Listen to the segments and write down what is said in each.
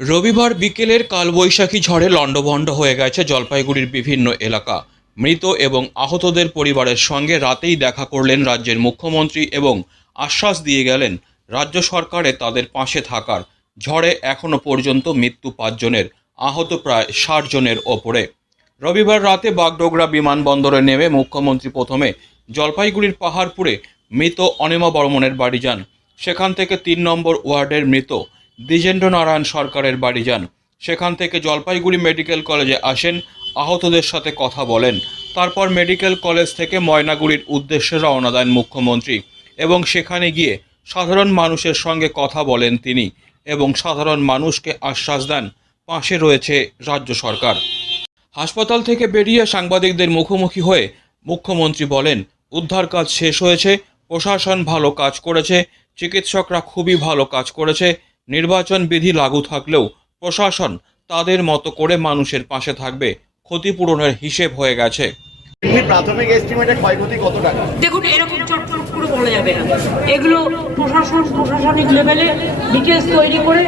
রবিবার বিকেলের কালবৈশাখী ঝড়ে লণ্ডভণ্ড হয়ে গেছে জলপাইগুড়ির বিভিন্ন এলাকা। মৃত এবং আহতদের পরিবারের সঙ্গে রাতেই দেখা করলেন রাজ্যের মুখ্যমন্ত্রী এবং আশ্বাস দিয়ে গেলেন রাজ্য সরকারে তাদের পাশে থাকার। ঝড়ে এখনও পর্যন্ত মৃত্যু 5 জনের, আহত প্রায় 60 জনের ওপরে। রবিবার রাতে বাগডোগরা বিমানবন্দরে নেমে মুখ্যমন্ত্রী প্রথমে জলপাইগুড়ির পাহাড়পুরে মৃত অনিমা বর্মনের বাড়ি যান। সেখান থেকে 3 নম্বর ওয়ার্ডের মৃত দ্বিজেন্দ্র নারায়ণ সরকারের বাড়ি যান। সেখান থেকে জলপাইগুড়ি মেডিকেল কলেজে আসেন, আহতদের সাথে কথা বলেন। তারপর মেডিকেল কলেজ থেকে ময়নাগুড়ির উদ্দেশ্যে রওনা দেন মুখ্যমন্ত্রী এবং সেখানে গিয়ে সাধারণ মানুষের সঙ্গে কথা বলেন তিনি এবং সাধারণ মানুষকে আশ্বাস দেন পাশে রয়েছে রাজ্য সরকার। হাসপাতাল থেকে বেরিয়ে সাংবাদিকদের মুখোমুখি হয়ে মুখ্যমন্ত্রী বলেন, উদ্ধার কাজ শেষ হয়েছে, প্রশাসন ভালো কাজ করেছে, চিকিৎসকরা খুবই ভালো কাজ করেছে। নির্বাচন বিধি লাগু থাকলেও প্রশাসন তাদের মতো করে মানুষের পাশে থাকবে। ক্ষতিপূরণের হিসেব হয়ে গেছে। প্রাথমিক এস্টিমেটে ক্ষয়ক্ষতি কত টাকা? দেখুন, এরকম চটচট করে বলা যাবে না। এগুলো প্রশাসনিক লেভেলে ডিটেলস তৈরি করে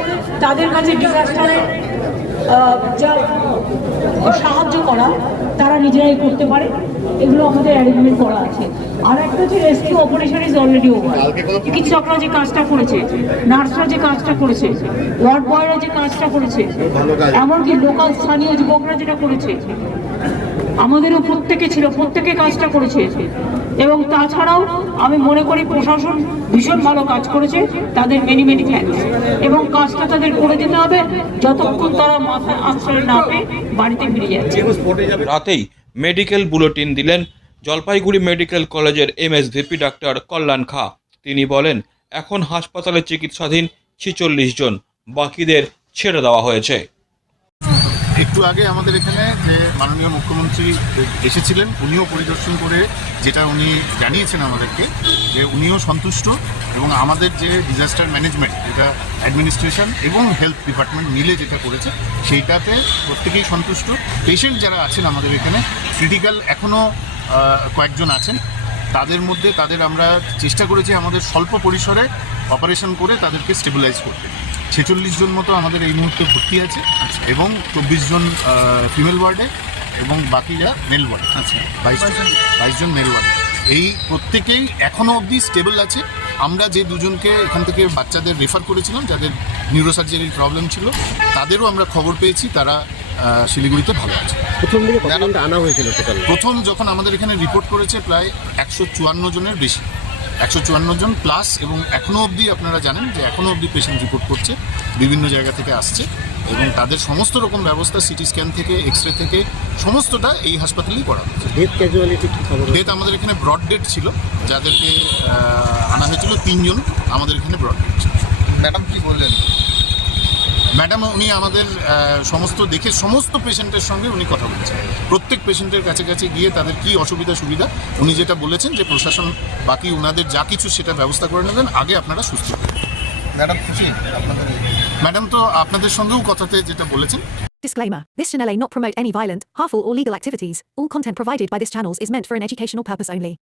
তাদের কাছে ডিজাস্টারে যা সাহায্য করা তারা নিজেরাই করতে পারে। এগুলো আমাদের অ্যারেঞ্জমেন্ট করা আছে। আর একটা হচ্ছে rescue operation is already over. চিকিৎসকরা যে কাজটা করেছে, নার্সরা যে কাজটা করেছে, ওয়ার্ড বয়রা যে কাজটা করেছে, এমনকি লোকাল স্থানীয় যুবকরা যেটা করেছে, আমাদেরও প্রত্যেকে কাজটা করেছে। এবং তাছাড়াও আমি মনে করি প্রশাসন ভীষণ ভালো কাজ করেছে, তাদের মেনি থ্যাঙ্কস। এবং কাজটা তাদের করে দিতে হবে যতক্ষণ তারা মাথায় আশ্রয় না পেয়ে বাড়িতে ফিরে যাচ্ছে। রাতেই মেডিকেল বুলেটিন দিলেন জলপাইগুড়ি মেডিকেল কলেজের এমএসভিপি ডাক্তার কল্যাণ খা। তিনি বলেন, এখন হাসপাতালে চিকিৎসাধীন 46 জন, বাকিদের ছেড়ে দেওয়া হয়েছে। একটু আগে আমাদের এখানে যে মাননীয় মুখ্যমন্ত্রী এসেছিলেন, উনিও পরিদর্শন করে যেটা উনি জানিয়েছেন আমাদেরকে যে উনিও সন্তুষ্ট এবং আমাদের যে ডিজাস্টার ম্যানেজমেন্ট, যেটা অ্যাডমিনিস্ট্রেশন এবং হেলথ ডিপার্টমেন্ট মিলে যেটা করেছে সেইটাতে প্রত্যেকেই সন্তুষ্ট। পেশেন্ট যারা আছেন আমাদের এখানে ক্রিটিক্যাল এখনও কয়েকজন আছেন, তাদের আমরা চেষ্টা করেছি আমাদের স্বল্প পরিসরে অপারেশন করে তাদেরকে স্টেবিলাইজ করতে। 46 জন মতো আমাদের এই মুহূর্তে ভর্তি আছে এবং 24 জন ফিমেল ওয়ার্ডে এবং বাকিরা মেল ওয়ার্ডে আছে। 22 জন মেল ওয়ার্ডে। এই প্রত্যেকেই এখনও অবধি স্টেবল আছে। আমরা যে দুজনকে এখান থেকে বাচ্চাদের রেফার করেছিলাম যাদের নিউরোসার্জারির প্রবলেম ছিল, তাদেরও আমরা খবর পেয়েছি তারা শিলিগুড়িতে ভালো আছে। প্রথম যখন আমাদের এখানে রিপোর্ট করেছে প্রায় 154 জনের বেশি, 154 জন প্লাস। এবং এখনও অবধি আপনারা জানেন যে এখনও অবধি পেশেন্ট রিপোর্ট করছে, বিভিন্ন জায়গা থেকে আসছে এবং তাদের সমস্ত রকম ব্যবস্থা সিটি স্ক্যান থেকে এক্স-রে থেকে সমস্তটা এই হাসপাতালেই করা হচ্ছে। ডেথ আমাদের এখানে ব্রড ডেথ ছিল, যাদেরকে আনা হয়েছিল 3 জন আমাদের এখানে ব্রড ডেথ ছিল। ম্যাডাম কি বললেন? ম্যাডাম উনি আমাদের সমস্ত পেশেন্টের সঙ্গে উনি কথা বলেছেন। প্রত্যেক পেশেন্টের কাছে গিয়ে তাদের কি অসুবিধা সুবিধা উনি যেটা বলেছেন যে প্রশাসন বাকি ওনাদের যা কিছু সেটা ব্যবস্থা করে নেবেন, আগে আপনারা সুস্থ হবেন। ম্যাডাম খুশি? ম্যাডাম তো আপনাদের সঙ্গেও কথাতে যেটা বলেছেন। Disclaimer. This channel may not promote any violent, harmful or legal activities. All content provided by this channel is meant for an educational purpose only.